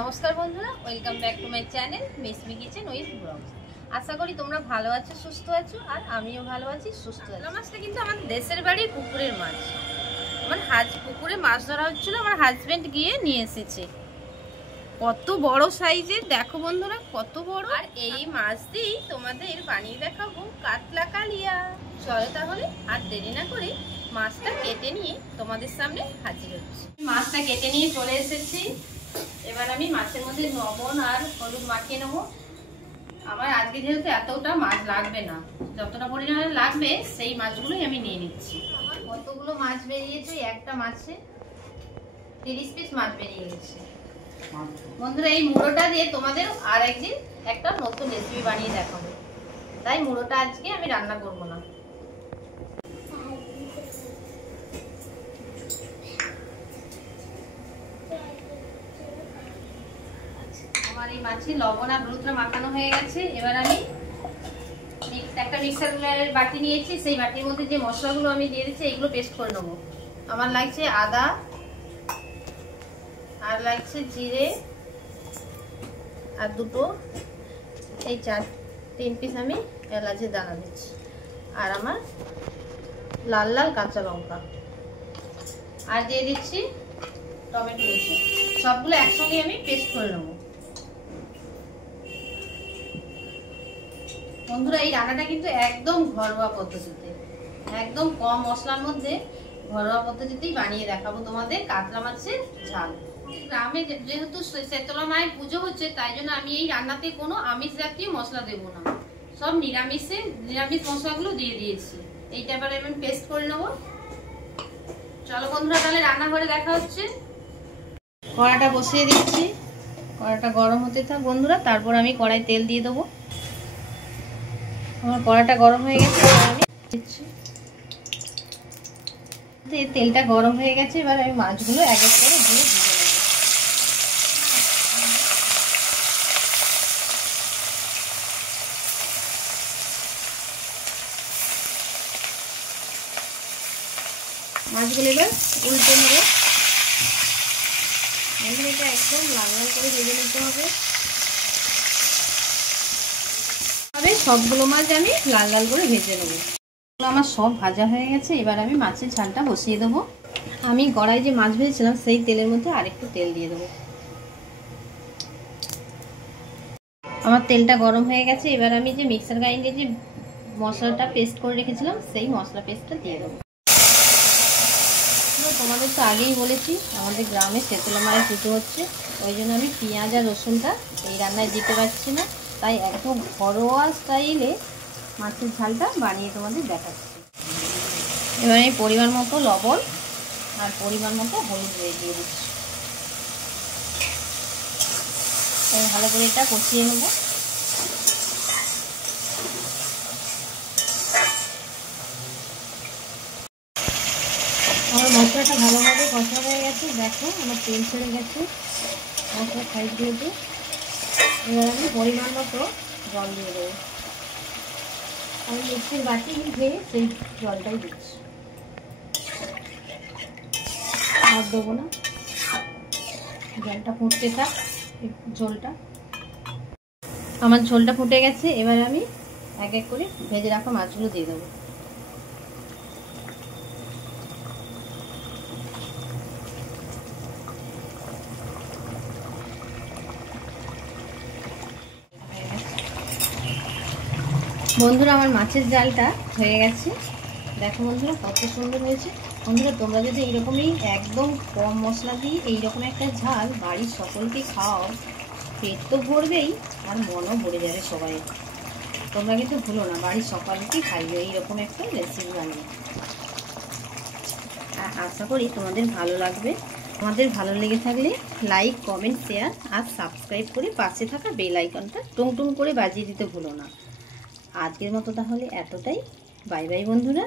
নমস্কার বন্ধুরা, welcome back to my channel Mishmi kitchen with blogs. আশা করি তোমরা ভালো আছো, সুস্থ আছো, আর আমিও ভালো আছি, সুস্থ আছি। মাছটা কিন্তু আমার দেশের বাড়ির পুকুরের মাছ। আমার পুকুরে মাছ ধরা হচ্ছিল, আমার হাজবেন্ড গিয়ে নিয়ে এসেছে। কত বড় সাইজের দেখো বন্ধুরা, কত বড়। আর এই মাছ দিয়েই তোমাদের বানিয়ে দেখাবো কাতলা কালিয়া। চলো তাহলে আর দেরি না করে মাছটা কেটে নিয়ে তোমাদের সামনে হাজির হচ্ছি। মাছটা কেটে নিয়ে চলে এসেছি। এবার আমি মাছের মধ্যে লবণ আর হলুদ মাখিয়ে নেবো। আমার আজকে যেহেতু এতটা মাছ লাগবে না, যতটা পরিমাণে লাগবে সেই মাছগুলোই আমি নিয়ে নিচ্ছি। আমার কতগুলো মাছ বেরিয়েছে, একটা মাছে 30 পিস মাছ বেরিয়ে গেছে। বন্ধুরা, এই মুড়োটা দিয়ে তোমাদের আর একদিন একটা নতুন রেসিপি বানিয়ে দেখাবো, তাই মুড়োটা আজকে আমি রান্না করব না। আমার এই মাছে লবণ আর হলুদটা মাখানো হয়ে গেছে। এবার আমি একটা মিক্সারের বাটি নিয়েছি, সেই বাটির মধ্যে যে মশলাগুলো আমি দিয়ে দিচ্ছি এইগুলো পেস্ট করে নেবো। আমার লাগছে আদা, আর লাগছে জিরে, আর দুটো এই 3 পিস আমি এলাচের দানা দিচ্ছি, আর আমার লাল লাল কাঁচা লঙ্কা, আর দিয়ে দিচ্ছি টমেটো কুচি। সবগুলো একসঙ্গে আমি পেস্ট করে নেবো। বন্ধুরা, এই রান্নাটা কিন্তু একদম ঘরোয়া পদ্ধতিতে, একদম কম মশলার মধ্যে ঘরোয়া পদ্ধতিতেই বানিয়ে দেখাবো তোমাদের কাতলা মাছের ঝাল। গ্রামে যেহেতু শীতলা মায়ের পুজো হচ্ছে, তাই জন্য আমি এই রান্নাতে কোনো আমিষ জাতীয় মশলা দেবো না, সব নিরামিষ মশলাগুলো দিয়ে দিয়েছি। এইটা এবারে আমি পেস্ট করে নেবো। চলো বন্ধুরা, তাহলে রান্নাঘরে দেখা হচ্ছে। কড়াটা বসিয়ে দিচ্ছি, কড়াটা গরম হতে থাক বন্ধুরা। তারপর আমি কড়াই তেল দিয়ে দেবো। আমার কড়াটা গরম হয়ে গেছে, আমি দিচ্ছি। তেলটা গরম হয়ে গেছে, এবার আমি মাছগুলো এক এক করে দিয়ে ভেজে নেব। মাছগুলো এবার উল্টে নেব। এটা একদম লাল লাল করে ভেজে নিতে হবে। সবগুলো মাছ আমি লাল লাল করে ভেজে নেব। আমার সব ভাজা হয়ে গেছে। এবার আমি মাছের ঝালটা বসিয়ে দেবো। আমি কড়াই যে মাছ ভেজেছিলাম সেই তেলের মধ্যে আরেকটু তেল দিয়ে দেবো। আমার তেলটা গরম হয়ে গেছে। এবার আমি যে মিক্সার গ্রাইন্ডে যে মশলাটা পেস্ট করে রেখেছিলাম সেই মশলা পেস্টটা দিয়ে দেবো। তোমাদের তো আগেই বলেছি আমাদের গ্রামে শীতলা মায়ের পুজো হচ্ছে, ওই জন্য আমি পেঁয়াজ আর রসুনটা এই রান্নায় দিতে পারছি না, তাই একদম ঘরোয়া স্টাইলে মাছের ঝালটা বানিয়ে তোমাদের দেখাচ্ছি। এবার আমি পরিমাণ মতো লবণ আর পরিমাণ মতো হলুদ দিয়ে দিচ্ছি। ভালো করে এটা কষিয়ে নেব। আমার মশলাটা ভালোভাবে কষা হয়ে গেছে। দেখো আমার তেল ছেড়ে গেছে মশলার সাইডগুলোতে। এবার আমি পরিমাণ মতো জল দিয়ে দেবো। আমি মিক্সির বাটি ধুয়ে সেই জলটাই দিচ্ছি, আর দেবো না। জলটা ফুটতে থাক। ঝোলটা আমার ঝোলটা ফুটে গেছে। এবার আমি এক এক করে ভেজে রাখা মাছগুলো দিয়ে দেবো। বন্ধুরা, আমার মাছের জালটা হয়ে গেছে। দেখো বন্ধুরা কত সুন্দর হয়েছে। বন্ধুরা, তোমরা যদি এইরকমই একদম কম মশলা দিয়ে এইরকম একটা ঝাল বাড়ির সকলকে খাও, পেট তো ভরবেই আর মনও ভরে যাবে সবাই। তোমরা কিন্তু ভুলো না বাড়ির সকলকে খাইবে এইরকম একটা রেসিপি বানিয়ে। আশা করি তোমাদের ভালো লাগবে। তোমাদের ভালো লেগে থাকলে লাইক, কমেন্ট, শেয়ার আর সাবস্ক্রাইব করে পাশে থাকা বেল আইকনটা টুং টুং করে বাজিয়ে দিতে ভুলো না। আজকের মতো তাহলে এতটাই। বাই বাই বন্ধুরা।